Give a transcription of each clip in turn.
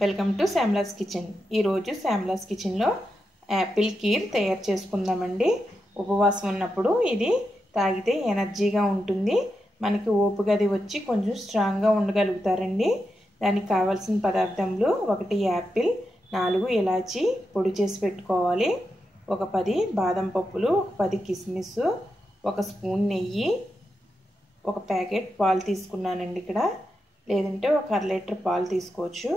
Welcome to శ్యామలాస్ kitchen. ఈరోజు శ్యామలాస్ కిచెన్లో Apple kheer తయారు చేసుకుందామండి. ఉపవాసం ఉన్నప్పుడు ఇది తాగితే ఎనర్జీగా ఉంటుంది. మనకి ఓపిక అది వచ్చి కొంచెం స్ట్రాంగ్గా ఉండగలుగుతారండి. దానికి కావాల్సిన పదార్థములు: 1 యాపిల్, 4 ఇలాచీ పొడి చేసి పెట్టుకోవాలి, ఒక 10 బాదం పప్పులు, ఒక 10 కిస్మిస్, 1 స్పూన్ నెయ్యి, ఒక ప్యాకెట్ పాలు తీసుకున్నానండి. ఇక్కడ లేదంటే ఒక 1/2 లీటర్ పాలు తీసుకోవచ్చు.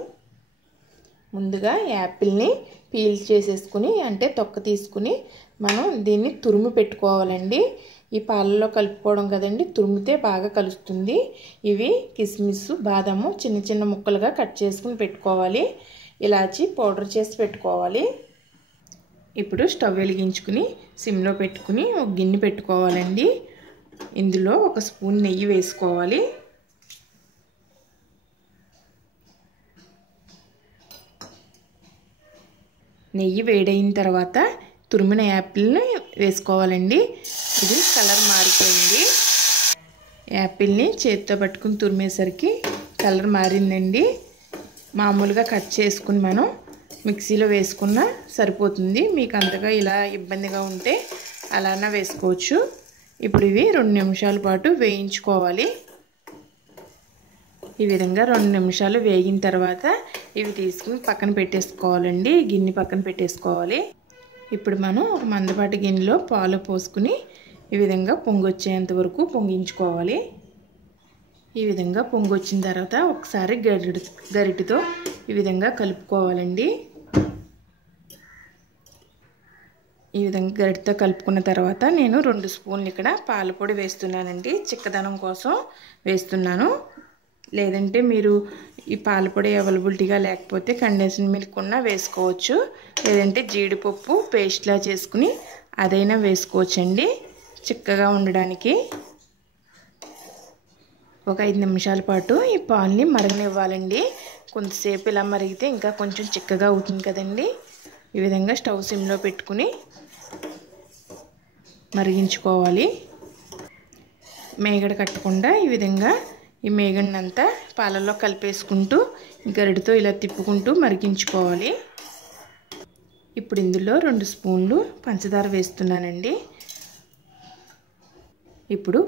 ముందుగా యాపిల్ని పీల్ చేసేసుకుని అంటే తొక్క తీసుకుని మనం దీన్ని తురుము పెట్టుకోవాలండి. ఈ పాలలో కలుపుకోవడం కదండి, తురిమితే బాగా కలుస్తుంది. ఇవి కిస్మిస్, బాదము చిన్న చిన్న ముక్కలుగా కట్ చేసుకుని పెట్టుకోవాలి. ఇలాచి పౌడర్ చేసి పెట్టుకోవాలి. ఇప్పుడు స్టవ్ వెలిగించుకుని సిమ్లో పెట్టుకుని ఒక గిన్నె పెట్టుకోవాలండి. ఇందులో 1 స్పూన్ నెయ్యి వేసుకోవాలి. నెయ్యి వేడైన తర్వాత తురిమిన యాపిల్ని వేసుకోవాలండి. ఇది కలర్ మారిపోయింది. యాపిల్ని చేతితో పట్టుకుని తురిమేసరికి కలర్ మారిందండి. మామూలుగా కట్ చేసుకుని మనం మిక్సీలో వేసుకున్నా సరిపోతుంది. మీకు అంతగా ఇలా ఇబ్బందిగా ఉంటే అలానే వేసుకోవచ్చు. ఇప్పుడు ఇవి 2 నిమిషాల పాటు వేయించుకోవాలి. ఈ విధంగా 2 నిమిషాలు వేగిన తర్వాత ఇవి తీసుకుని పక్కన పెట్టేసుకోవాలండి. గిన్నె పక్కన పెట్టేసుకోవాలి. ఇప్పుడు మనం ఒక మందపాటి గిన్నెలో పాలు పోసుకుని ఈ విధంగా పొంగు వచ్చేంత వరకు పొంగించుకోవాలి. ఈ విధంగా పొంగు వచ్చిన తర్వాత ఒకసారి గరిటెతో ఈ విధంగా కలుపుకోవాలండి. ఈ విధంగా గరిటెతో కలుపుకున్న తర్వాత నేను 2 స్పూన్లు ఇక్కడ పాల పొడి వేస్తున్నానండి. చిక్కదనం కోసం వేస్తున్నాను. లేదంటే మీరు ఈ పాల పొడి అవైలబిలిటీగా లేకపోతే కండెన్స్డ్ మిల్క్ ఉన్న వేసుకోవచ్చు. లేదంటే జీడిపప్పు పేస్ట్లా చేసుకుని అదైనా వేసుకోవచ్చండి చిక్కగా ఉండడానికి. ఒక 5 నిమిషాల పాటు ఈ పాలని మరగనివ్వాలండి. కొంతసేపు ఇలా మరిగితే ఇంకా కొంచెం చిక్కగా అవుతుంది కదండి. ఈ విధంగా స్టవ్ సిమ్లో పెట్టుకుని మరిగించుకోవాలి. మేగడ కట్టకుండా ఈ విధంగా ఈ మేగడినంతా పాలల్లో కలిపేసుకుంటూ గరిటెతో ఇలా తిప్పుకుంటూ మరిగించుకోవాలి. ఇప్పుడు ఇందులో 2 స్పూన్లు పంచదార వేస్తున్నానండి. ఇప్పుడు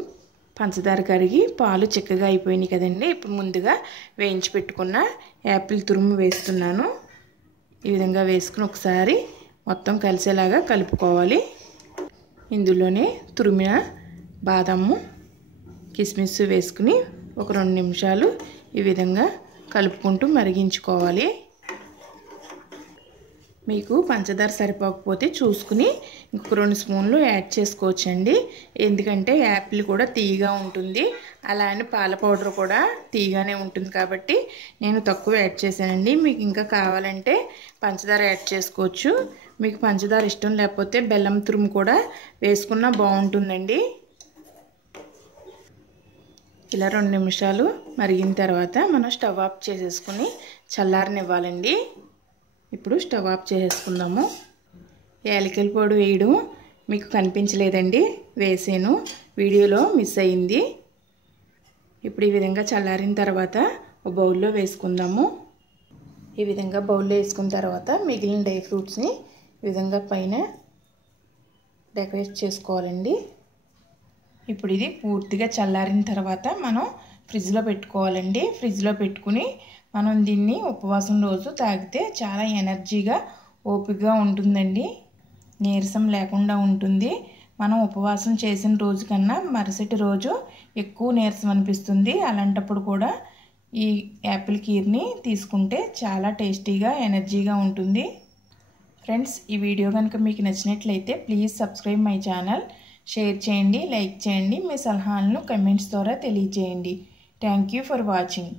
పంచదార కరిగి పాలు చిక్కగా అయిపోయినాయి కదండి. ఇప్పుడు ముందుగా వేయించి పెట్టుకున్న యాపిల్ తురుము వేస్తున్నాను. ఈ విధంగా వేసుకుని ఒకసారి మొత్తం కలిసేలాగా కలుపుకోవాలి. ఇందులోనే తురిమిన బాదము, కిస్మిస్ వేసుకుని ఒక 2 నిమిషాలు ఈ విధంగా కలుపుకుంటూ మరిగించుకోవాలి. మీకు పంచదార సరిపోకపోతే చూసుకుని ఇంకొక 2 స్పూన్లు యాడ్ చేసుకోవచ్చండి. ఎందుకంటే యాపిల్ కూడా తీయగా ఉంటుంది, అలా అని పాల పౌడర్ కూడా తీయగానే ఉంటుంది కాబట్టి నేను తక్కువ యాడ్ చేశానండి. మీకు ఇంకా కావాలంటే పంచదార యాడ్ చేసుకోవచ్చు. మీకు పంచదార ఇష్టం లేకపోతే బెల్లం తురుము కూడా వేసుకున్నా బాగుంటుందండి. ఇలా 2 నిమిషాలు మరిగిన తర్వాత మనం స్టవ్ ఆఫ్ చేసేసుకుని చల్లారనివ్వాలండి. ఇప్పుడు స్టవ్ ఆఫ్ చేసేసుకుందాము. యాలకుల పొడి వేయడం మీకు కనిపించలేదండి, వేసాను, వీడియోలో మిస్ అయింది. ఇప్పుడు ఈ విధంగా చల్లారిన తర్వాత ఒక బౌల్లో వేసుకుందాము. ఈ విధంగా బౌల్లో వేసుకున్న తర్వాత మిగిలిన డ్రై ఫ్రూట్స్ని ఈ విధంగా పైన డెకరేట్ చేసుకోవాలండి. ఇప్పుడు ఇది పూర్తిగా చల్లారిన తర్వాత మనం ఫ్రిడ్జ్లో పెట్టుకోవాలండి. ఫ్రిడ్జ్లో పెట్టుకుని మనం దీన్ని ఉపవాసం రోజు తాగితే చాలా ఎనర్జీగా ఓపికగా ఉంటుందండి. నీరసం లేకుండా ఉంటుంది. మనం ఉపవాసం చేసిన రోజు కన్నా మరుసటి రోజు ఎక్కువ నీరసం అనిపిస్తుంది. అలాంటప్పుడు కూడా ఈ యాపిల్ కీర్ని తీసుకుంటే చాలా టేస్టీగా ఎనర్జీగా ఉంటుంది. ఫ్రెండ్స్, ఈ వీడియో కనుక మీకు నచ్చినట్లయితే please subscribe my channel. Share చేయండి, లైక్ చేయండి, మీ సలహాలను కమెంట్స్ ద్వారా తెలియజేయండి. Thank you for watching.